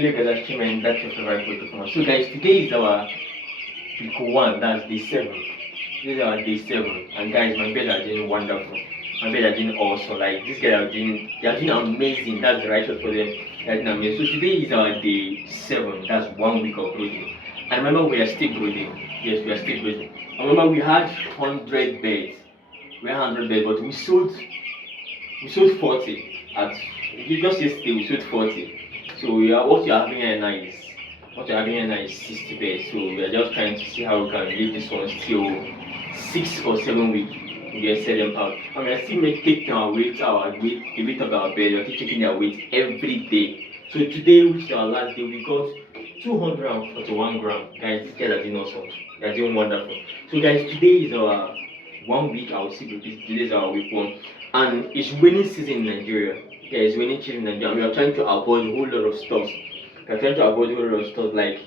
Hello guys, achievement, that's your favorite performance. So guys, today is our week 1, that's day 7. This is our day 7, and guys, my bed are doing wonderful. My bed are doing awesome. Like these guys they are doing amazing. That's the right word for them. They are doing amazing. So today is our day 7. That's 1 week of brooding. And remember, we are still brooding. Yes, we are still brooding. And remember, we had 100 beds. We had 100 beds, but we sold 40 at just yesterday. We sold 40. So what you are having here now is 60 beds. So we are just trying to see how we can leave this one till 6 or 7 weeks. We can sell them out. And we are still taking our weight, the weight of our bed. We are still taking their weight every day. So today, which is our last day, we got 241 grams. Guys, these guys are doing awesome. They are doing wonderful. So guys, today is our 1 week. I will see today is our week 1, and it's raining season in Nigeria. Yeah, it's raining season in Nigeria. We are trying to avoid a whole lot of stuff. We are trying to avoid a whole lot of stuff like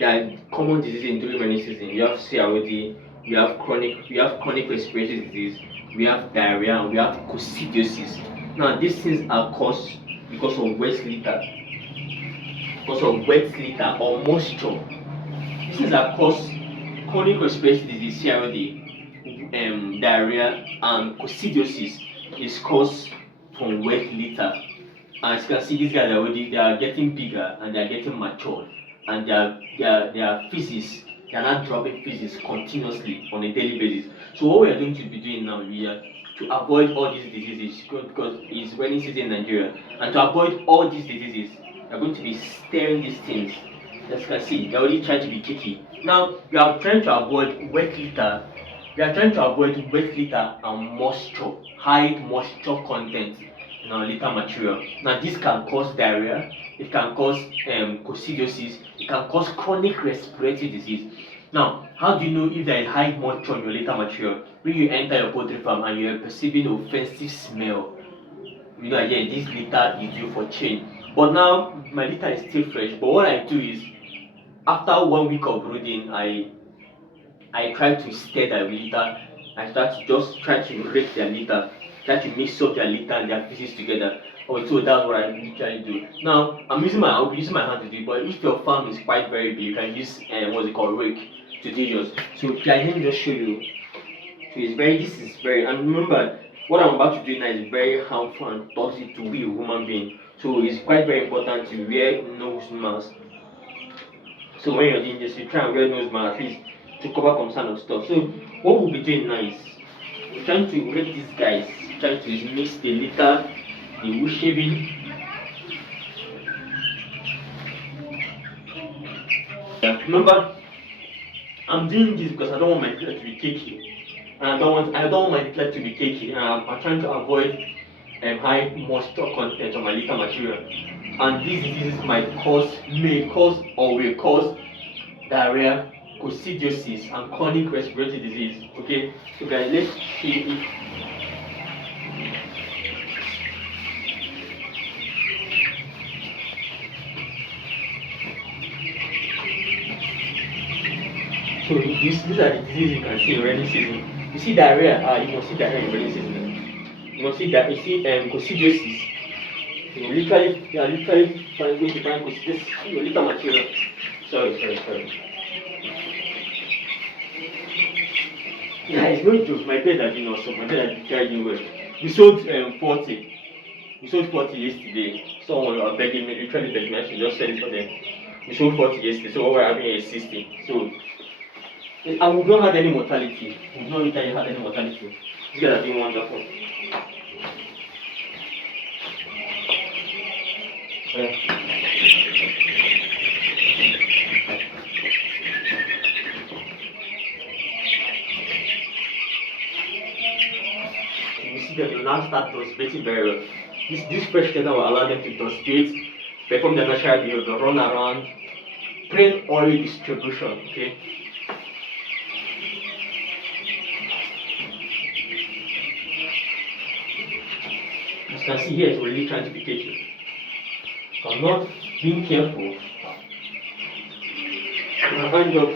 there are common diseases during rainy season. You have CRD, we have chronic respiratory disease, we have diarrhea, and we have coccidiosis. Now these things are caused because of wet litter or moisture. These things are caused chronic respiratory disease, CRD, diarrhea, and coccidiosis is caused from wet litter. And as you can see, these guys they are getting bigger and they are getting matured, and their feces, they are not dropping feces continuously on a daily basis. So what we are going to be doing now, we are to avoid all these diseases because it's rainy season in Nigeria, and to avoid all these diseases, we are going to be stirring these things. As you can see, they're already trying to be kicky. Now we are trying to avoid wet litter. We are trying to avoid wet litter and moisture, high moisture content in our litter material. Now this can cause diarrhea, it can cause coccidiosis, it can cause chronic respiratory disease. Now, how do you know if there is high moisture in your litter material? When you enter your poultry farm and you are perceiving offensive smell, you know, yeah, this litter is due for change. But now my litter is still fresh. But what I do is, after 1 week of brooding, I try to stir their litter. I start to just try to rake their litter, try to mix up their litter and their feces together. So that's what I usually do. Now I'll be using my hand to do it, but if your farm is quite very big, you can use what's it called, rake to do yours. So let me just show you. So this is very, and remember what I'm about to do now is very harmful and toxic to be a human being. So it's quite very important to wear nose mask. So when you're doing this, you try and wear nose mask at least to cover some kind of stuff. So what we'll be doing now is we're trying to rake these guys, trying to mix the litter, the wood shaving. Remember, I'm doing this because I don't want my litter to be cakey, and I don't want my litter to be cakey, and I'm trying to avoid high moisture content on my litter material. And these diseases may cause or will cause diarrhea, coccidiosis, and chronic respiratory disease. Okay, so guys, let's see if so these are the diseases you can see in rainy season. You see diarrhea, you must see diarrhea in rainy season. You must see that you see coccidiosis. You are literally going to find coccidiosis in your litter material. Sorry. Yeah, it's no joke. My bed are doing awesome. My bed are literally doing well. We sold 40. We sold 40 yesterday. Someone was begging me, literally begging me, I should just sell it for them. We sold 40 yesterday, so what we're having is 60. So, and we've not had any mortality. We've not really had any mortality. These guys are doing wonderful. Yeah. You see them, you now start translating very well. This fresh data will allow them to translate, perform their natural behavior, run around, train oil distribution. Okay. As you can see here, it's really trying to be cagey. I'm not being careful. I end up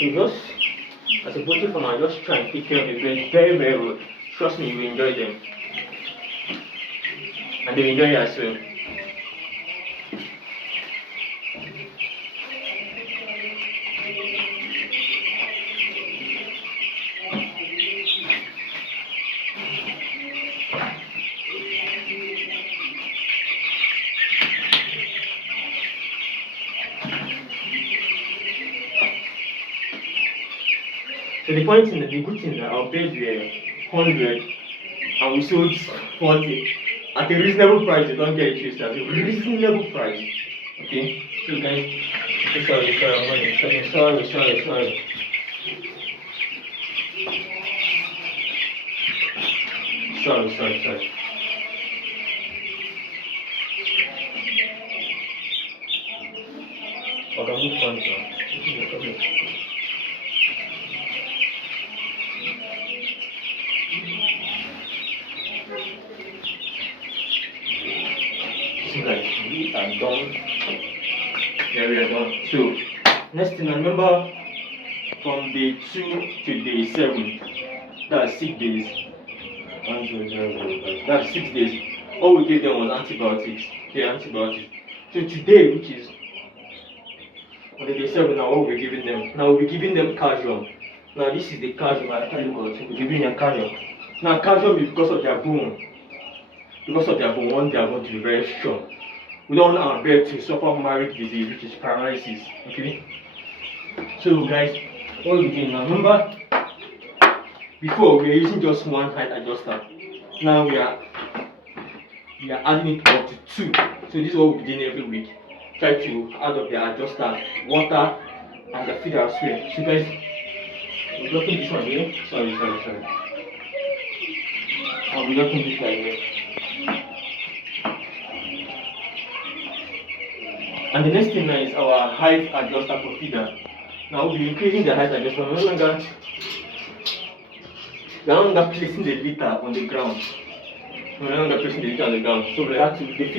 So just as a poultry farmer, just try and take care of the birds very, very well. Trust me, you will enjoy them. And they will enjoy you as well. So the point in the good thing is that our birds were 100 and we sold 40 at a reasonable price. You don't get it twisted, at a reasonable price. Okay? So guys, sorry. Sorry. Okay, move on now. So guys, we are done. Yeah, we are done. So next thing, I remember from day 2 to day 7, that's 6 days. That's 6 days. All we gave them was antibiotics. Okay, antibiotics. So today, which is on the day 7 now, what we're giving them. Now we'll be giving them calcium. Now this is the calcium I tell you about. So we're giving them calcium. Now calcium is because of their bone. Because of their bone, one they are going to be very strong. We don't want our bird to suffer Mycoplasma disease, which is paralysis. Okay? So guys, what we're doing now, remember before we were using just one height adjuster. Now we are adding it up to 2. So this is what we're doing every week. Try to add up the adjuster, water, and the feeder as well. So guys, we're blocking this one here. Sorry. I'll be blocking this one here. And the next thing now is our height adjuster for feeder. Now we'll be increasing the height adjuster. We're no longer placing the litter on the ground. So we have to adjust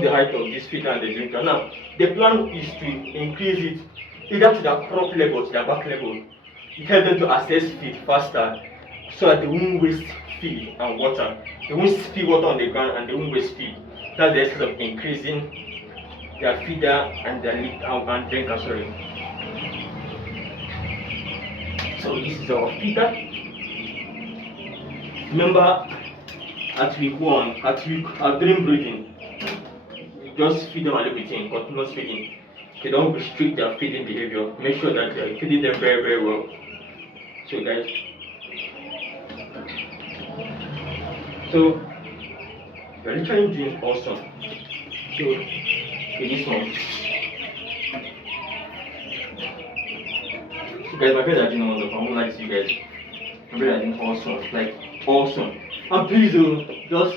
the height of this feeder and the drinker. Now, the plan is to increase it either to the crop level or to the back level. It helps them to access feed faster so that they won't waste feed and water. They won't spill water on the ground and they won't waste feed. That's the essence of increasing their feeder and their litter and drinker. So this is our feeder. Remember, at week 1, during breeding, just feed them a little bit in continuous feeding. Okay, don't restrict their feeding behavior. Make sure that you're feeding them very, very well. So guys, so you're literally doing awesome. So with this one. So guys, my friends are doing wonderful. I won't lie to you guys. My friends are doing awesome. Like awesome. And please just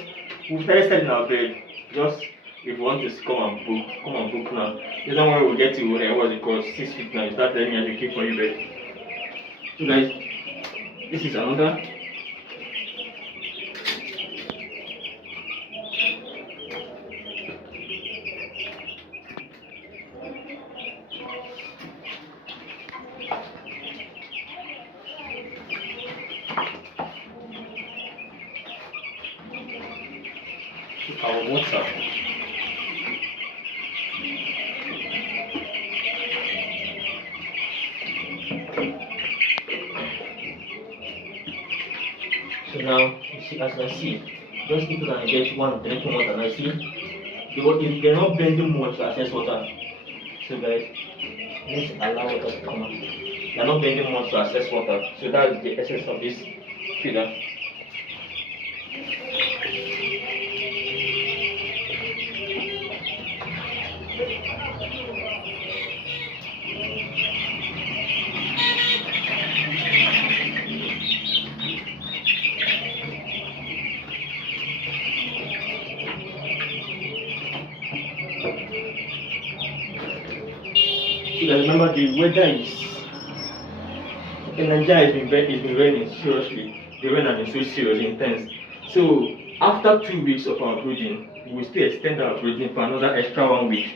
we've started selling our bed. Just if you want to come and book now. You don't worry, we'll get to what's it called 6 feet now. You start telling me I should keep for you bed. So guys, this is another. Our water. So now, you see, as I see, those people can get one drinking water. And I see, they're not bending much to access water. So guys, let's allow water to come out. They're not bending much to access water. So that's the essence of this feeder. Remember the weather is in Nigeria has been raining seriously. The rain has been so serious, intense. So After 2 weeks of our breeding, we will still extend our breeding for another extra 1 week.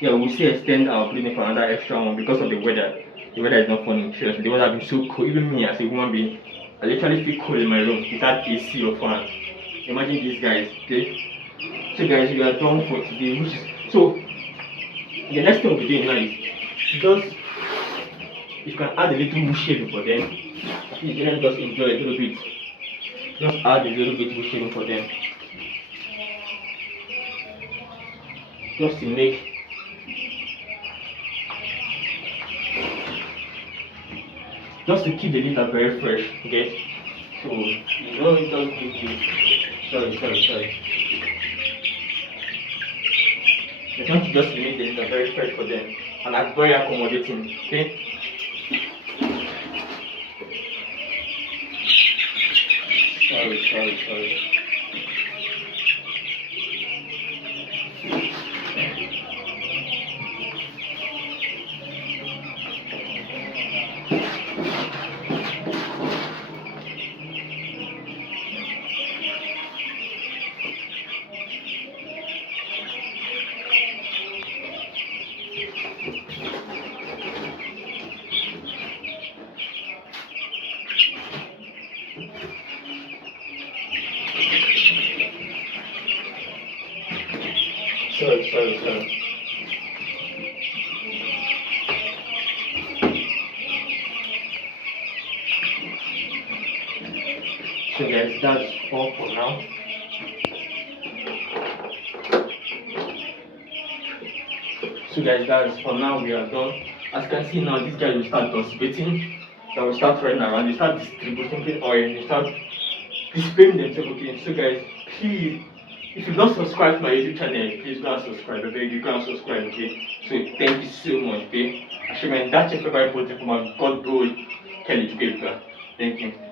Yeah, we will still extend our breeding for another extra one because of the weather. The weather is not funny. Seriously, the weather has been so cold. Even me as a human being, I literally feel cold in my room without AC or fan. Imagine these guys, okay? So guys, we are done for today. Which is so the next thing we'll be doing now is just you can add a little mushroom for them. Please let them just enjoy a little bit. Just add a little bit mushroom for them. Just to make just to keep the litter very fresh, okay? So you know it does give you sorry. You want to just make the litter very fresh for them and very accommodating, okay? Sorry. Sorry. So guys, that's all for now. So guys, that's for now. We are done. As you can see now, this guy will start constipating. They will start running around. They start distributing oil. They start displaying themselves. Okay. So guys, please, if you've not subscribed to my YouTube channel, please go and subscribe. I beg you, go and subscribe. Okay. So thank you so much. Okay. I should that's your favorite poultry from my God bro Kelly. Thank you.